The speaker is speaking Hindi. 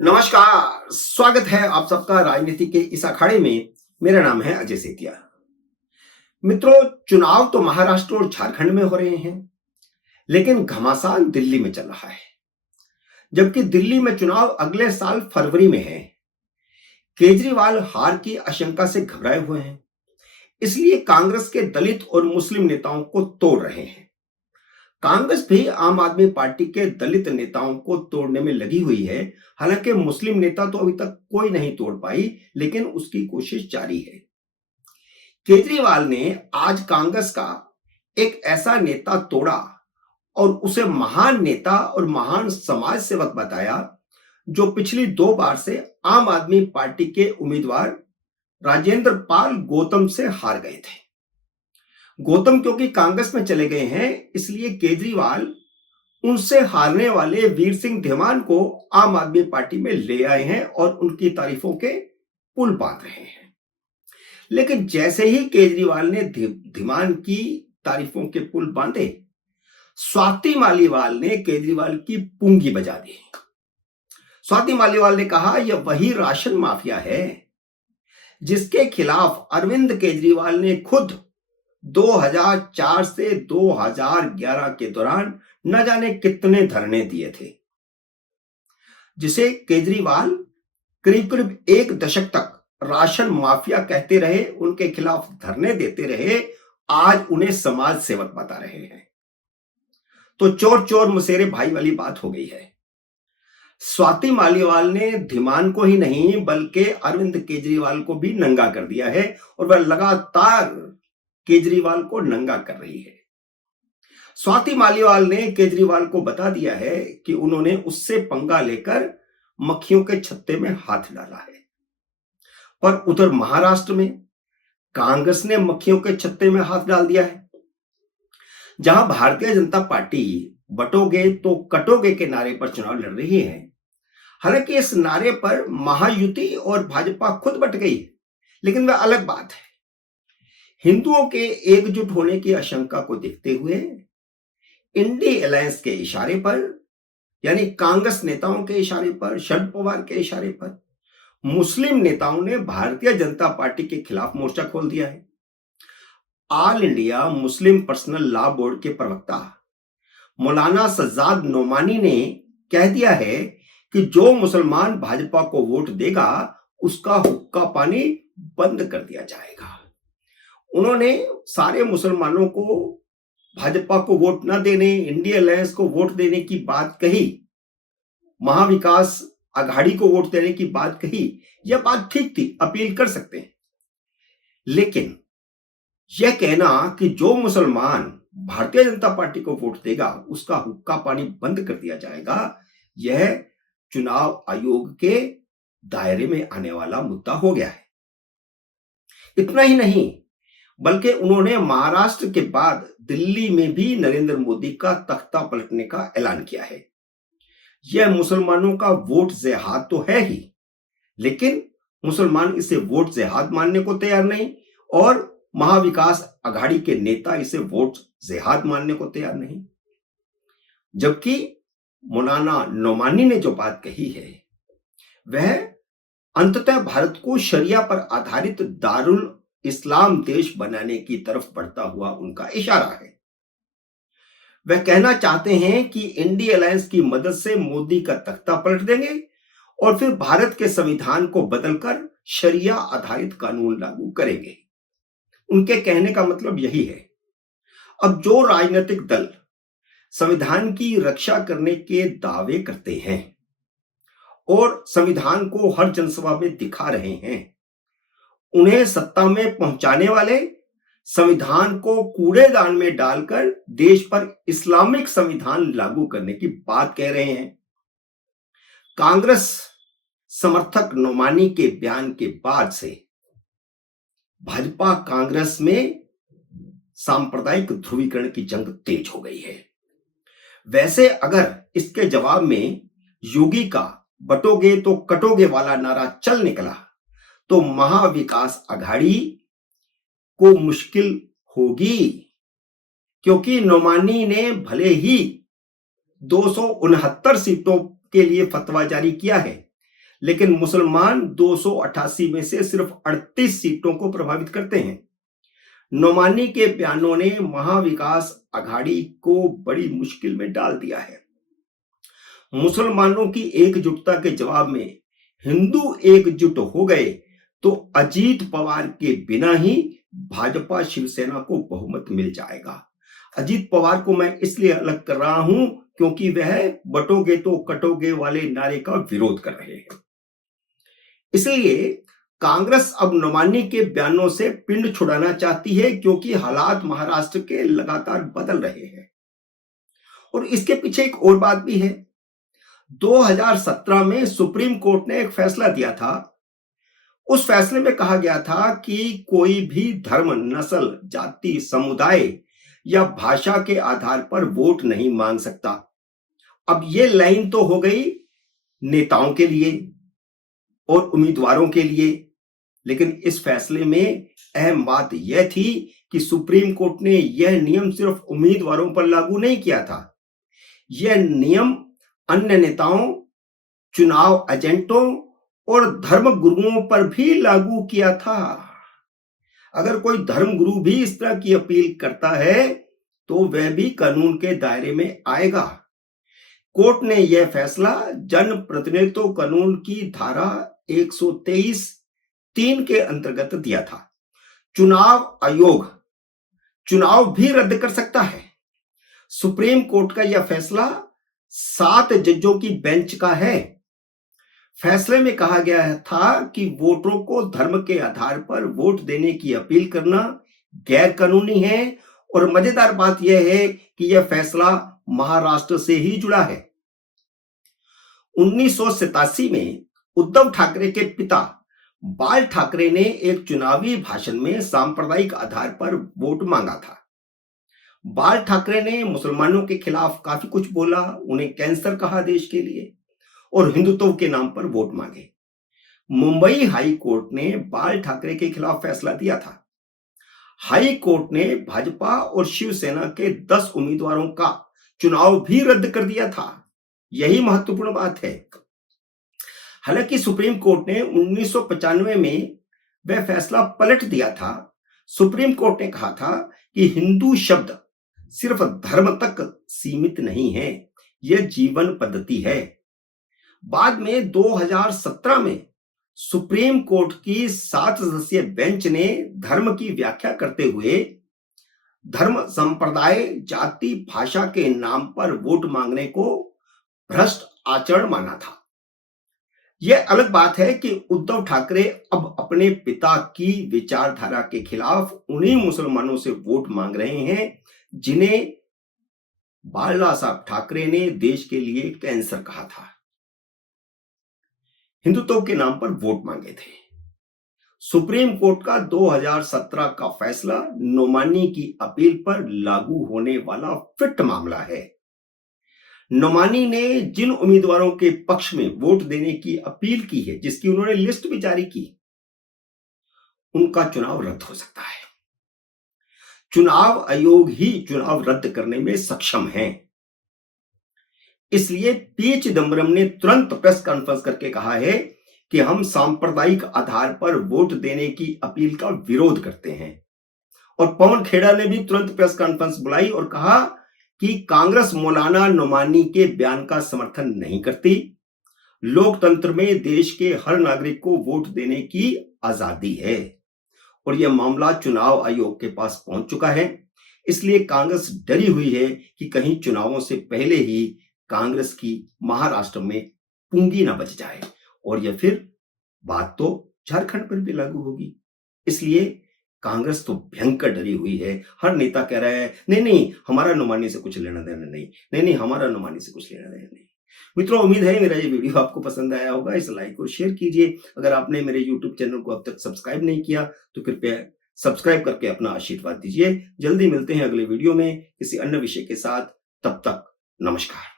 नमस्कार, स्वागत है आप सबका राजनीति के इस अखाड़े में। मेरा नाम है अजय सेतिया। मित्रों, चुनाव तो महाराष्ट्र और झारखंड में हो रहे हैं, लेकिन घमासान दिल्ली में चल रहा है। जबकि दिल्ली में चुनाव अगले साल फरवरी में है। केजरीवाल हार की आशंका से घबराए हुए हैं, इसलिए कांग्रेस के दलित और मुस्लिम नेताओं को तोड़ रहे हैं। कांग्रेस भी आम आदमी पार्टी के दलित नेताओं को तोड़ने में लगी हुई है। हालांकि मुस्लिम नेता तो अभी तक कोई नहीं तोड़ पाई, लेकिन उसकी कोशिश जारी है। केजरीवाल ने आज कांग्रेस का एक ऐसा नेता तोड़ा और उसे महान नेता और महान समाज सेवक बताया, जो पिछली 2 बार से आम आदमी पार्टी के उम्मीदवार राजेंद्र पाल गौतम से हार गए थे। गौतम क्योंकि कांग्रेस में चले गए हैं, इसलिए केजरीवाल उनसे हारने वाले वीर सिंह धीमान को आम आदमी पार्टी में ले आए हैं और उनकी तारीफों के पुल बांध रहे हैं। लेकिन जैसे ही केजरीवाल ने धीमान की तारीफों के पुल बांधे, स्वाति मालीवाल ने केजरीवाल की पूंगी बजा दी। स्वाति मालीवाल ने कहा, यह वही राशन माफिया है जिसके खिलाफ अरविंद केजरीवाल ने खुद 2004 से 2011 के दौरान न जाने कितने धरने दिए थे, जिसे केजरीवाल करीब करीब 1 दशक तक राशन माफिया कहते रहे, उनके खिलाफ धरने देते रहे। आज उन्हें समाज सेवक बता रहे हैं। तो चोर चोर मुसेरे भाई वाली बात हो गई है। स्वाति मालीवाल ने धीमान को ही नहीं बल्कि अरविंद केजरीवाल को भी नंगा कर दिया है और वह लगातार केजरीवाल को नंगा कर रही है। स्वाति मालीवाल ने केजरीवाल को बता दिया है कि उन्होंने उससे पंगा लेकर मक्खियों के छत्ते में हाथ डाला है। पर उधर महाराष्ट्र में कांग्रेस ने मक्खियों के छत्ते में हाथ डाल दिया है। जहां भारतीय जनता पार्टी बटोगे तो कटोगे के नारे पर चुनाव लड़ रही है। हालांकि इस नारे पर महायुति और भाजपा खुद बट गई है, लेकिन वह अलग बात है। हिंदुओं के एकजुट होने की आशंका को देखते हुए इंडी अलायंस के इशारे पर, यानी कांग्रेस नेताओं के इशारे पर, शरद पवार के इशारे पर मुस्लिम नेताओं ने भारतीय जनता पार्टी के खिलाफ मोर्चा खोल दिया है। All India Muslim personal law board के प्रवक्ता मौलाना सज्जाद नोमानी ने कह दिया है कि जो मुसलमान भाजपा को वोट देगा उसका हुक्का पानी बंद कर दिया जाएगा। उन्होंने सारे मुसलमानों को भाजपा को वोट न देने, इंडिया अलायंस को वोट देने की बात कही, महाविकास आघाड़ी को वोट देने की बात कही। यह बात ठीक थी, अपील कर सकते हैं। लेकिन यह कहना कि जो मुसलमान भारतीय जनता पार्टी को वोट देगा उसका हुक्का पानी बंद कर दिया जाएगा, यह चुनाव आयोग के दायरे में आने वाला मुद्दा हो गया है। इतना ही नहीं, बल्कि उन्होंने महाराष्ट्र के बाद दिल्ली में भी नरेंद्र मोदी का तख्ता पलटने का ऐलान किया है। यह मुसलमानों का वोट जिहाद तो है ही, लेकिन मुसलमान इसे वोट जिहाद मानने को तैयार नहीं और महाविकास आघाड़ी के नेता इसे वोट जिहाद मानने को तैयार नहीं। जबकि मौलाना नोमानी ने जो बात कही है वह अंततः भारत को शरिया पर आधारित दारुल इस्लाम देश बनाने की तरफ बढ़ता हुआ उनका इशारा है। वह कहना चाहते हैं कि इंडिया अलायंस की मदद से मोदी का तख्ता पलट देंगे और फिर भारत के संविधान को बदलकर शरिया आधारित कानून लागू करेंगे। उनके कहने का मतलब यही है। अब जो राजनीतिक दल संविधान की रक्षा करने के दावे करते हैं और संविधान को हर जनसभा में दिखा रहे हैं, उन्हें सत्ता में पहुंचाने वाले संविधान को कूड़ेदान में डालकर देश पर इस्लामिक संविधान लागू करने की बात कह रहे हैं। कांग्रेस समर्थक नोमानी के बयान के बाद से भाजपा कांग्रेस में सांप्रदायिक ध्रुवीकरण की जंग तेज हो गई है। वैसे अगर इसके जवाब में योगी का बटोगे तो कटोगे वाला नारा चल निकला तो महाविकास आघाड़ी को मुश्किल होगी, क्योंकि नोमानी ने भले ही 269 सीटों के लिए फतवा जारी किया है, लेकिन मुसलमान 288 में से सिर्फ 38 सीटों को प्रभावित करते हैं। नोमानी के बयानों ने महाविकास अघाड़ी को बड़ी मुश्किल में डाल दिया है। मुसलमानों की एकजुटता के जवाब में हिंदू एकजुट हो गए तो अजीत पवार के बिना ही भाजपा शिवसेना को बहुमत मिल जाएगा। अजीत पवार को मैं इसलिए अलग कर रहा हूं क्योंकि वह बटोगे तो कटोगे वाले नारे का विरोध कर रहे हैं। इसलिए कांग्रेस अब नोमानी के बयानों से पिंड छुड़ाना चाहती है क्योंकि हालात महाराष्ट्र के लगातार बदल रहे हैं। और इसके पीछे एक और बात भी है। 2017 में सुप्रीम कोर्ट ने एक फैसला दिया था। उस फैसले में कहा गया था कि कोई भी धर्म, नस्ल, जाति, समुदाय या भाषा के आधार पर वोट नहीं मांग सकता। अब यह लाइन तो हो गई नेताओं के लिए और उम्मीदवारों के लिए, लेकिन इस फैसले में अहम बात यह थी कि सुप्रीम कोर्ट ने यह नियम सिर्फ उम्मीदवारों पर लागू नहीं किया था। यह नियम अन्य नेताओं, चुनाव एजेंटों और धर्म गुरुओं पर भी लागू किया था। अगर कोई धर्म गुरु भी इस तरह की अपील करता है तो वह भी कानून के दायरे में आएगा। कोर्ट ने यह फैसला जन प्रतिनिधित्व कानून की धारा 123(3) के अंतर्गत दिया था। चुनाव आयोग चुनाव भी रद्द कर सकता है। सुप्रीम कोर्ट का यह फैसला 7 जजों की बेंच का है। फैसले में कहा गया था कि वोटरों को धर्म के आधार पर वोट देने की अपील करना गैर कानूनी है। और मजेदार बात यह है कि यह फैसला महाराष्ट्र से ही जुड़ा है। 1987 में उद्धव ठाकरे के पिता बाल ठाकरे ने एक चुनावी भाषण में सांप्रदायिक आधार पर वोट मांगा था। बाल ठाकरे ने मुसलमानों के खिलाफ काफी कुछ बोला, उन्हें कैंसर कहा देश के लिए, और हिंदुत्व के नाम पर वोट मांगे। मुंबई हाई कोर्ट ने बाल ठाकरे के खिलाफ फैसला दिया था। हाई कोर्ट ने भाजपा और शिवसेना के 10 उम्मीदवारों का चुनाव भी रद्द कर दिया था। यही महत्वपूर्ण बात है। हालांकि सुप्रीम कोर्ट ने 1995 में वह फैसला पलट दिया था। सुप्रीम कोर्ट ने कहा था कि हिंदू शब्द सिर्फ धर्म तक सीमित नहीं है, यह जीवन पद्धति है। बाद में 2017 में सुप्रीम कोर्ट की 7 सदस्यीय बेंच ने धर्म की व्याख्या करते हुए धर्म, संप्रदाय, जाति, भाषा के नाम पर वोट मांगने को भ्रष्ट आचरण माना था। यह अलग बात है कि उद्धव ठाकरे अब अपने पिता की विचारधारा के खिलाफ उन्हीं मुसलमानों से वोट मांग रहे हैं जिन्हें बाला साहब ठाकरे ने देश के लिए कैंसर कहा था। हिंदुत्व के नाम पर वोट मांगे थे। सुप्रीम कोर्ट का 2017 का फैसला नोमानी की अपील पर लागू होने वाला फिट मामला है। नोमानी ने जिन उम्मीदवारों के पक्ष में वोट देने की अपील की है, जिसकी उन्होंने लिस्ट भी जारी की, उनका चुनाव रद्द हो सकता है। चुनाव आयोग ही चुनाव रद्द करने में सक्षम है। इसलिए पी चिदंबरम ने तुरंत प्रेस कॉन्फ्रेंस करके कहा है कि हम सांप्रदायिक आधार पर वोट देने की अपील का विरोध करते हैं। और पवन खेड़ा ने भी तुरंत प्रेस कॉन्फ्रेंस बुलाई और कहा कि कांग्रेस मौलाना नोमानी के बयान का समर्थन नहीं करती। लोकतंत्र में देश के हर नागरिक को वोट देने की आजादी है और यह मामला चुनाव आयोग के पास पहुंच चुका है। इसलिए कांग्रेस डरी हुई है कि कहीं चुनावों से पहले ही कांग्रेस की महाराष्ट्र में पूंगी ना बच जाए और यह फिर बात तो झारखंड पर भी लागू होगी। इसलिए कांग्रेस तो भयंकर डरी हुई है। हर नेता कह रहा है नहीं नहीं हमारा नोमानी से कुछ लेना देना नहीं, नहीं नहीं हमारा नोमानी से कुछ लेना देना नहीं। मित्रों, उम्मीद है मेरा ये वीडियो आपको पसंद आया होगा। इसे लाइक और शेयर कीजिए। अगर आपने मेरे यूट्यूब चैनल को अब तक सब्सक्राइब नहीं किया तो कृपया सब्सक्राइब करके अपना आशीर्वाद दीजिए। जल्दी मिलते हैं अगले वीडियो में किसी अन्य विषय के साथ। तब तक नमस्कार।